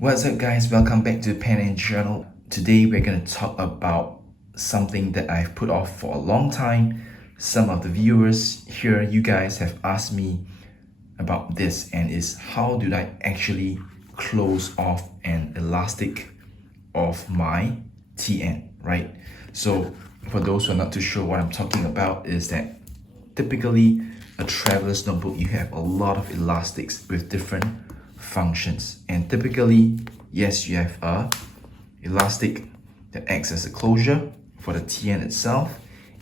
What's up guys, welcome back to Pen and Journal. Today we're going to talk about something that I've put off for a long time. Some of the viewers here, you guys have asked me about this, and is how do I actually close off an elastic of my TN, right? So for those who are not too sure what I'm talking about, is that typically a traveler's notebook, you have a lot of elastics with different functions, and typically, yes, you have a elastic that acts as a closure for the TN itself,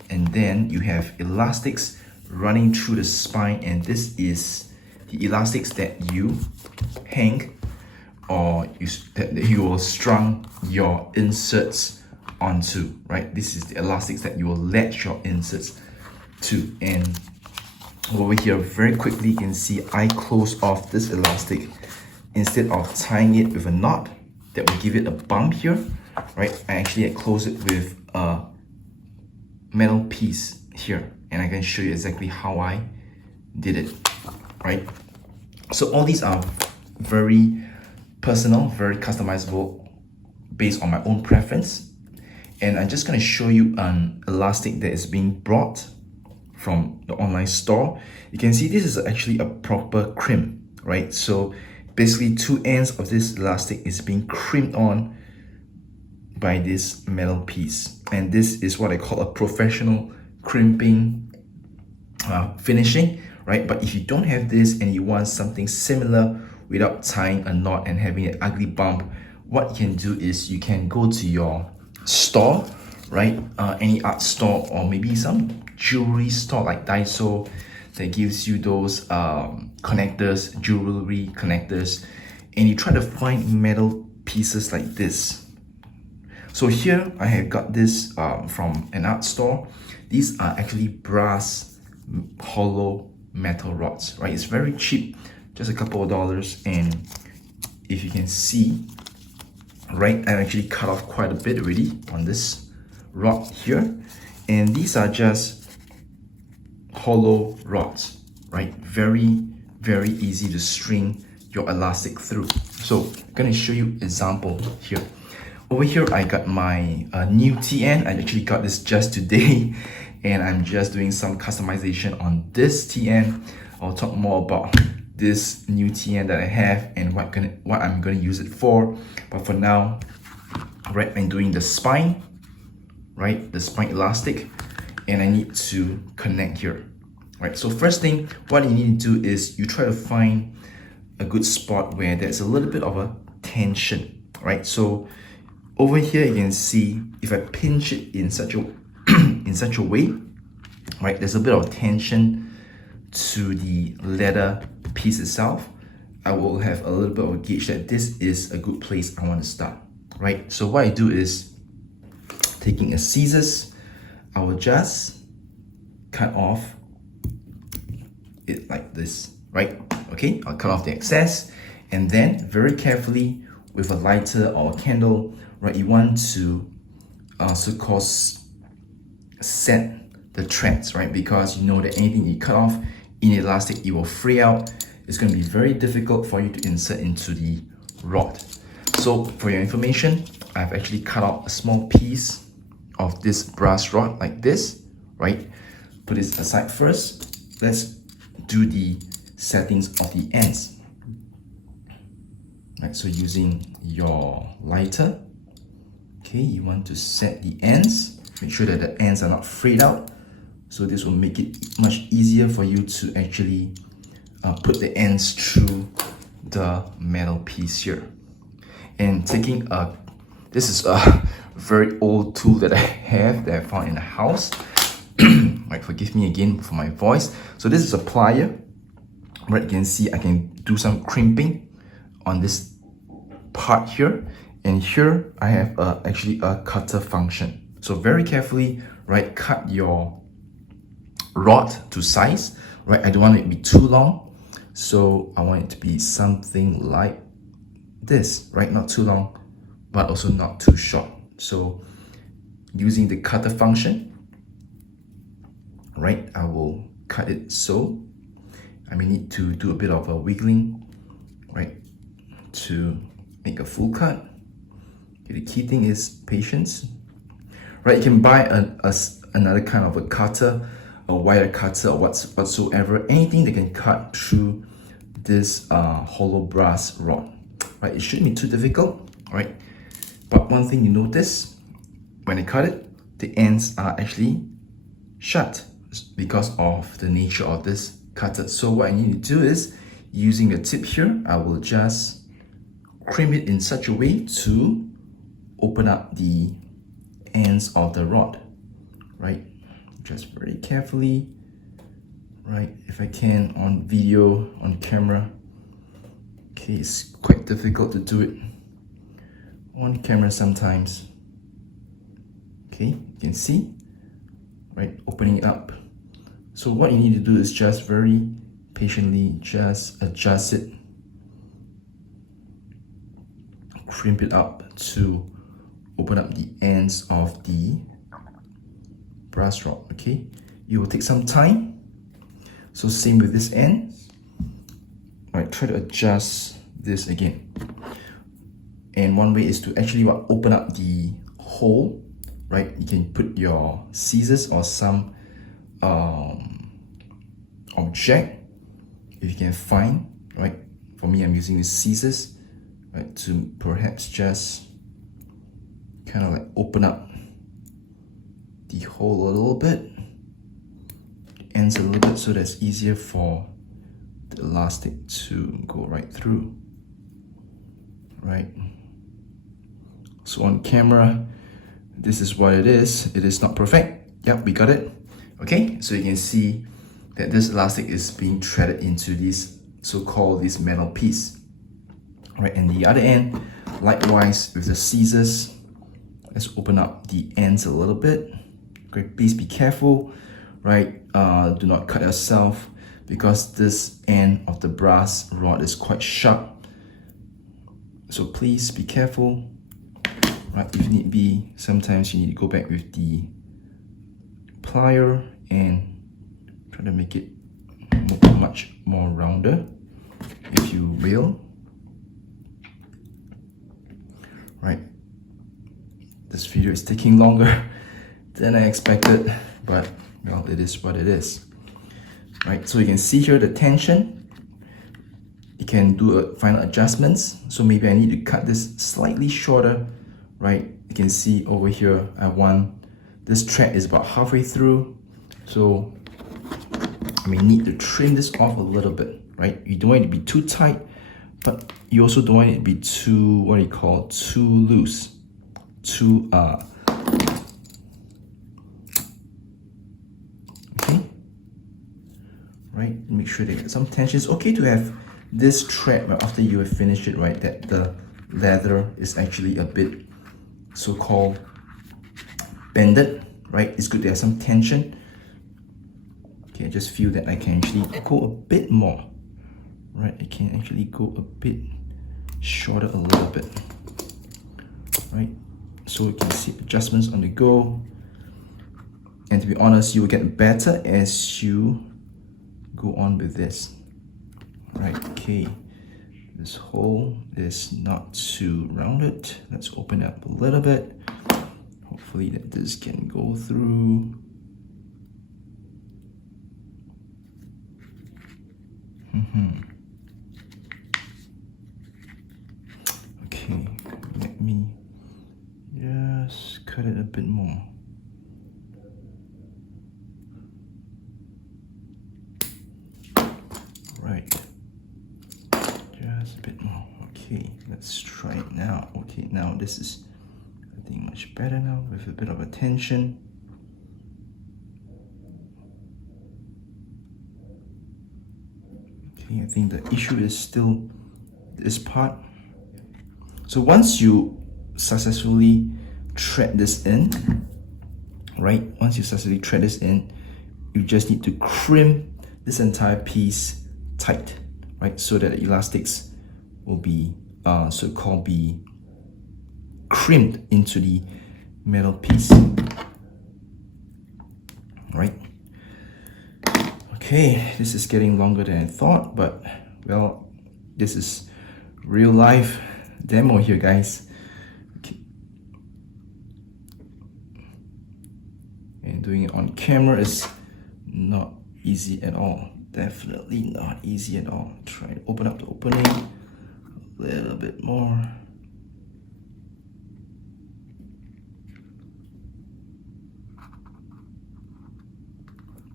and then you have elastics running through the spine, and this is the elastics that you hang or that you will strung your inserts onto, right? This is the elastics that you will latch your inserts to. And over here, very quickly, you can see I close off this elastic. Instead of tying it with a knot that will give it a bump here, right? I actually close it with a metal piece here, and I can show you exactly how I did it, right? So all these are very personal, very customizable based on my own preference. And I'm just going to show you an elastic that is being brought from the online store. You can see this is actually a proper crimp, right? So basically, two ends of this elastic is being crimped on by this metal piece, and this is what I call a professional crimping finishing, right? But if you don't have this and you want something similar without tying a knot and having an ugly bump, what you can do is you can go to your store, right? Any art store, or maybe some jewelry store like Daiso that gives you those connectors, jewelry connectors, and you try to find metal pieces like this. So here I have got this from an art store. These are actually brass hollow metal rods, right? It's very cheap, just a couple of dollars. And if you can see, right, I actually cut off quite a bit already on this rod here, and these are just hollow rods, right? Very easy to string your elastic through. So I'm going to show you example here. Over here I got my new TN. I actually got this just today and I'm just doing some customization on this TN. I'll talk more about this new TN that I have and what I'm going to use it for. But for now, right, I'm doing the spine, right, the spine elastic, and I need to connect here, right? So first thing, what you need to do is you try to find a good spot where there's a little bit of a tension, right? So over here you can see if I pinch it in such a way, right, there's a bit of tension to the leather piece itself. I will have a little bit of a gauge that this is a good place I want to start, right? So what I do is, taking a scissors, I will just cut off it like this, right? Okay, I'll cut off the excess, and then very carefully with a lighter or a candle, right, you want to set the threads, right? Because you know that anything you cut off in elastic, it will fray out. It's going to be very difficult for you to insert into the rod. So for your information, I've actually cut out a small piece of this brass rod like this, right? Put this aside first. Let's do the settings of the ends. Right, so using your lighter, okay, you want to set the ends. Make sure that the ends are not frayed out. So this will make it much easier for you to actually put the ends through the metal piece here. And taking this is a very old tool that I have that I found in the house. Right, forgive me again for my voice. So this is a plier, right? You can see I can do some crimping on this part here, and here I have actually a cutter function. So very carefully, right, cut your rod to size, right? I don't want it to be too long, so I want it to be something like this, right? Not too long, but also not too short. So using the cutter function, right, I will cut it so. I may need to do a bit of a wiggling, right, to make a full cut. Okay, the key thing is patience. Right, you can buy another kind of a cutter, a wire cutter or whatsoever, anything that can cut through this hollow brass rod. Right, it shouldn't be too difficult, right? But one thing you notice, when I cut it, the ends are actually shut because of the nature of this cutter. So what I need to do is, using the tip here, I will just crimp it in such a way to open up the ends of the rod, right? Just very carefully, right? If I can, on video, on camera. Okay, it's quite difficult to do it on camera sometimes. Okay, you can see, right? Opening it up. So what you need to do is just very patiently just adjust it, crimp it up to open up the ends of the brass rod. Okay, it will take some time. So same with this end. All right, try to adjust this again. And one way is to actually open up the hole, right? You can put your scissors or some object if you can find, right? For me, I'm using the scissors, right, to perhaps just kind of like open up the hole a little bit, the ends a little bit, so that's easier for the elastic to go right through, right? So on camera, this is what it is. It is not perfect. Yep, we got it. Okay, so you can see that this elastic is being threaded into this so-called this metal piece. Right, and the other end, likewise with the scissors, let's open up the ends a little bit. Okay, please be careful, right? Do not cut yourself because this end of the brass rod is quite sharp. So please be careful. Right, if need be, sometimes you need to go back with the plier and try to make it much more rounder, if you will. Right, this video is taking longer than I expected, but well, it is what it is. Right, so you can see here the tension. You can do final adjustments. So maybe I need to cut this slightly shorter. Right, you can see over here, I want this thread is about halfway through, so I may need to trim this off a little bit. Right, you don't want it to be too tight, but you also don't want it to be too, what do you call, too loose, too okay, right, make sure that some tension. It's okay to have this thread right after you have finished it, right, that the leather is actually a bit so-called bended, right? It's good to have some tension. Okay, I just feel that I can actually go a bit more, right? I can actually go a bit shorter a little bit, right? So you can see adjustments on the go. And to be honest, you will get better as you go on with this. Right, okay. This hole is not too rounded. Let's open up a little bit. Hopefully that this can go through. Okay, let me just cut it a bit more. Right, just a bit more. Okay, let's try it now. Okay, now this is, I think, much better now with a bit of a tension. Okay, I think the issue is still this part. So once you successfully thread this in, right? Once you successfully thread this in, you just need to crimp this entire piece tight, right? So that the elastics will be so-called be crimped into the metal piece, right? Okay, this is getting longer than I thought, but well, this is real life. demo here, guys. Okay. And doing it on camera is not easy at all. Definitely not easy at all. Try to open up the opening a little bit more.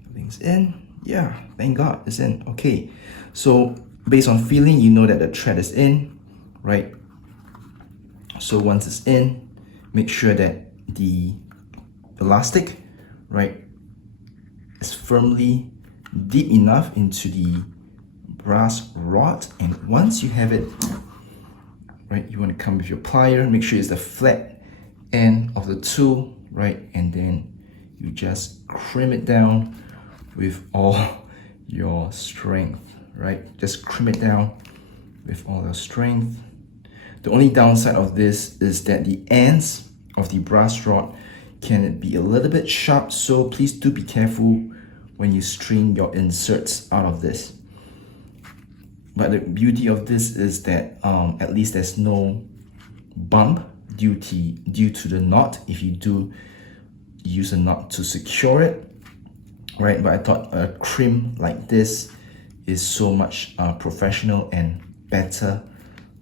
Everything's in. Yeah, thank God it's in. Okay, so based on feeling, you know that the thread is in, right? So once it's in, make sure that the elastic, right, is firmly deep enough into the brass rod. And once you have it, right, you want to come with your plier, make sure it's the flat end of the tool, right, and then you just crimp it down with all your strength, right? Just crimp it down with all your strength. The only downside of this is that the ends of the brass rod can be a little bit sharp, so please do be careful when you string your inserts out of this. But the beauty of this is that at least there's no bump due to the knot if you do use a knot to secure it, right? But I thought a crimp like this is so much professional and better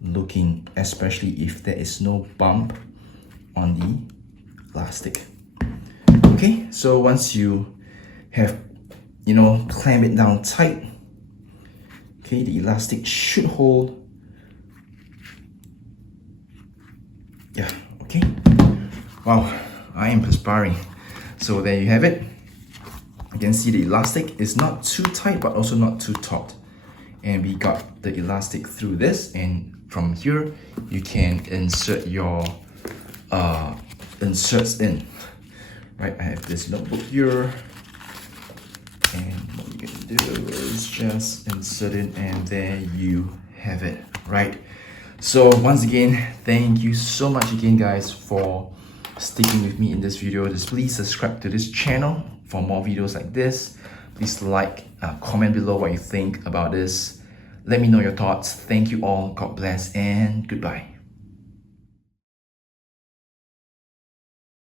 looking, especially if there is no bump on the elastic. Okay, so once you have, you know, clamp it down tight, okay, the elastic should hold. Yeah, okay. Wow, I am perspiring. So there you have it. You can see the elastic is not too tight but also not too taut, and we got the elastic through this, and from here you can insert your inserts in, right? I have this notebook here, and what you're gonna do is just insert it, and there you have it, right? So once again, thank you so much again, guys, for sticking with me in this video. Just please subscribe to this channel for more videos like this. Please like, comment below what you think about this. Let me know your thoughts. Thank you all. God bless and goodbye.